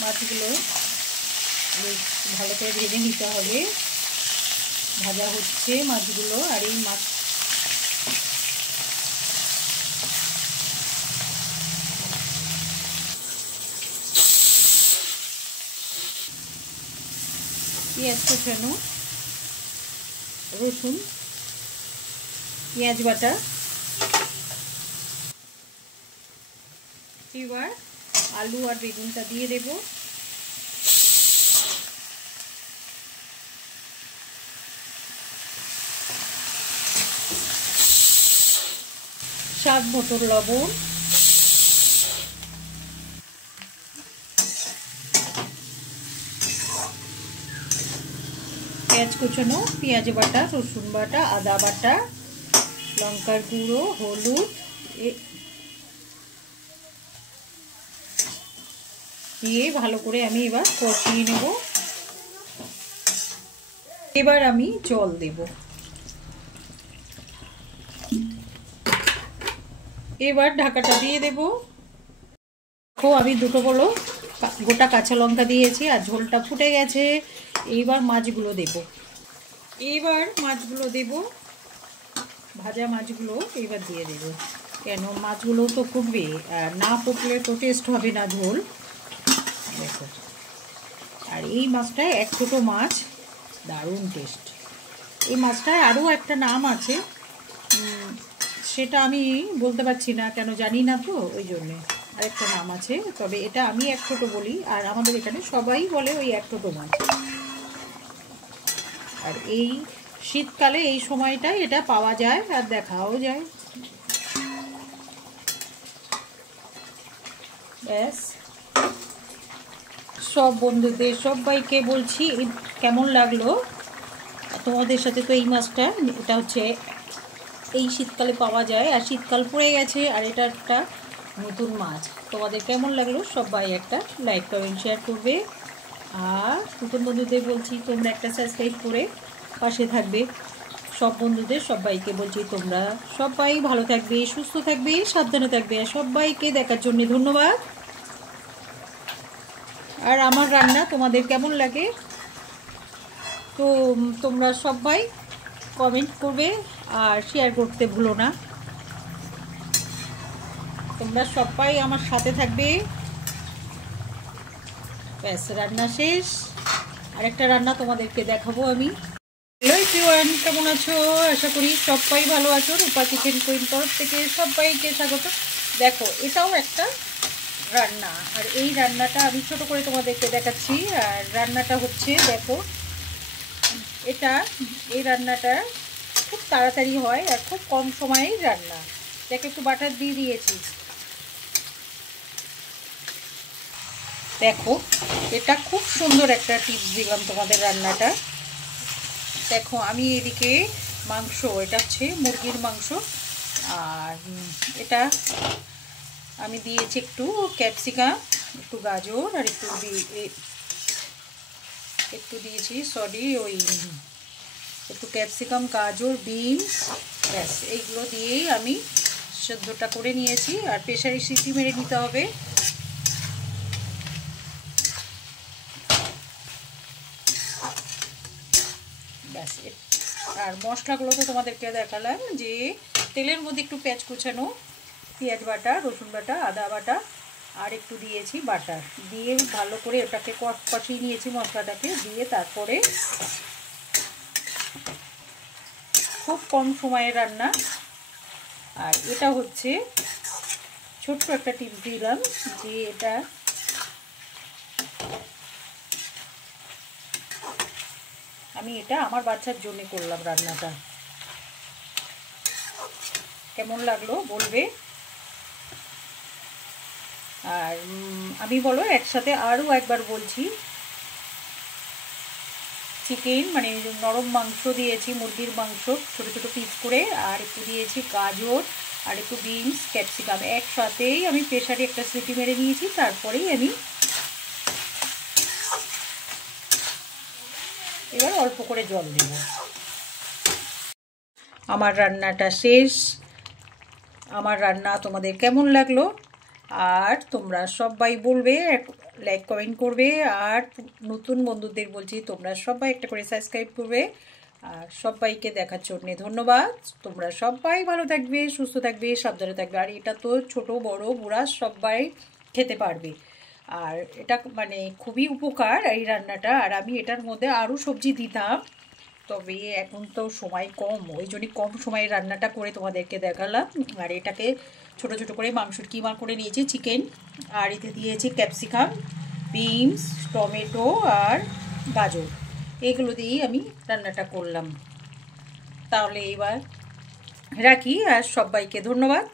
মাছগুলো ভালো করে ভেজে নিতে হবে। ভাজা হচ্ছে মাছগুলো। আর এই মাছ পেঁয়াজ কুচানো, রসুন, পেঁয়াজ বাটা। এবার আলু আর বেগুনটা দিয়ে দেব। স্বাদ মতো লবণ, পেঁয়াজ কুচানো, পেঁয়াজ বাটা, রসুন বাটা, আদা বাটা, লঙ্কার গুঁড়ো, হলুদ দিয়ে ভালো করে আমি এবার কষিয়ে নেব। এবার আমি জল দেব। এবার ঢাকাটা দিয়ে দেব। আমি দুটো বড় গোটা কাঁচা লঙ্কা দিয়েছি আর ঝোলটা ফুটে গেছে। এইবার মাছগুলো দেব। ভাজা মাছগুলো এবার দিয়ে দেব। কেন মাছগুলো তো ফুটবে, আর না ফুটলে তো টেস্ট হবে না ঝোল। দেখো, আর এই মাছটা এক ছোটো মাছ, দারুণ টেস্ট। এই মাছটার আরও একটা নাম আছে, সেটা আমি বলতে পারছি না, কেন জানি না তো, ওই জন্যে আরেকটা নাম আছে। তবে এটা আমি এক ছোটো বলি, আর আমাদের এখানে সবাই বলে ওই এক ছোটো মাছ। আর এই শীতকালে এই সময়টায় এটা পাওয়া যায় আর দেখাও যায়। ব্যাস, সব বন্ধুদের সবাইকে বলছি কেমন লাগলো তোমাদের সাথে। তো এই মাছটা, এটা হচ্ছে এই শীতকালে পাওয়া যায়, আর শীতকাল পড়ে গেছে, আর এটা একটা নতুন মাছ। তোমাদের কেমন লাগলো সবাই একটা লাইক কমেন্ট শেয়ার করবে। আর নতুন বন্ধুদের বলছি তোমরা একটা সাবস্ক্রাইব করে পাশে থাকবে। সব বন্ধুদের সবাইকে বলছি তোমরা সবাই ভালো থাকবে, সুস্থ থাকবে, সাবধানে থাকবে। আর সবাইকে দেখার জন্য ধন্যবাদ। আর আমার রান্না তোমাদের কেমন লাগে তো তোমরা সবাই কমেন্ট করবে আর শেয়ার করতে ভুলো না। তোমরা সবাই আমার সাথে থাকবে। ব্যাস, রান্না শেষ। আরেকটা রান্না তোমাদেরকে দেখাবো আমি। হ্যালো এভরিওয়ান, কেমন আছো? আশা করি সবাই ভালো আছো। রূপা কিচেন কুইন তরফ থেকে সবাইকে স্বাগত। দেখো, এটাও একটা রান্না, আর এই রান্নাটা আমি ছোট করে তোমাদেরকে দেখাচ্ছি। আর রান্নাটা হচ্ছে, দেখো, এই রান্নাটা খুব তাড়াতাড়ি হয় আর খুব কম সময়েই রান্না। দেখো, একটু বাটার দিয়ে দিয়েছি। দেখো, এটা খুব সুন্দর একটা টিপস দিলাম তোমাদের রান্নাটা। দেখো, আমি এদিকে মাংস, এটা হচ্ছে মুরগির মাংস, আর এটা আমি দিয়েছি একটু ক্যাপসিকাম, একটু গাজর, আর একটু দিয়েছি একটু ক্যাপসিকাম, গাজর, বিনস। ব্যাস, এইগুলো দিয়েই আমি সেদ্ধটা করে নিয়েছি। আর প্রেসারে সিটি মেরে নিতে হবে। ব্যাস, আর মশলাগুলো তো তোমাদেরকে দেখালাম, যে তেলের মধ্যে একটু পেঁয়াজ কুচানো, পেঁয়াজ বাটা, রসুন বাটা, আদা বাটা, আর একটু দিয়েছি বাটার, দিয়ে ভালো করে ওটাকে কষিয়ে নিয়েছি মশলাটাকে দিয়ে। তারপরে খুব কম সময়ের রান্না। আর এটা হচ্ছে ছোট্ট একটা টিপস দিলাম, যে এটা আমি আমার বাচ্চার জন্য করলাম রান্নাটা। কেমন লাগলো বলবে। আর আমি বলো একসাথে আরও একবার বলছি, চিকেন মানে নরম মাংস দিয়েছি, মুরগির মাংস ছোট ছোট পিস করে, আর একটু দিয়েছি গাজর, আর একটু বিনস, ক্যাপসিকাম, একসাথেই আমি প্রেসারে একটা সিটি মেরে নিয়েছি। তারপরেই আমি এবার অল্প করে জল দেব। আমার রান্নাটা শেষ। আমার রান্না তোমাদের কেমন লাগলো। আর তোমরা সবাই বলবে, লাইক কমেন্ট করবে। আর নতুন বন্ধুদের বলছি তোমরা সবাই একটা করে সাবস্ক্রাইব করবে। আর সবাইকে দেখার জন্যে ধন্যবাদ। তোমরা সবাই ভালো থাকবে, সুস্থ থাকবে, সাবধানে থাকবে। আর এটা তো ছোট বড় বুড়া সবাই খেতে পারবে। আর এটা মানে খুবই উপকার এই রান্নাটা। আর আমি এটার মধ্যে আরও সবজি দিতাম, তবে এখন তো সময় কম, ওই জন্যই কম সময়ে রান্নাটা করে তোমাদেরকে দেখালাম। আর এটাকে ছোট ছোট করে মাংসর কিমা করে নিয়েছি, চিকেন। আর এতে দিয়েছি ক্যাপসিকাম, বিনস, টমেটো আর গাজর। এগুলো দিয়েই আমি রান্নাটা করলাম। তাহলে এবার রাখি, আর সবাইকে ধন্যবাদ।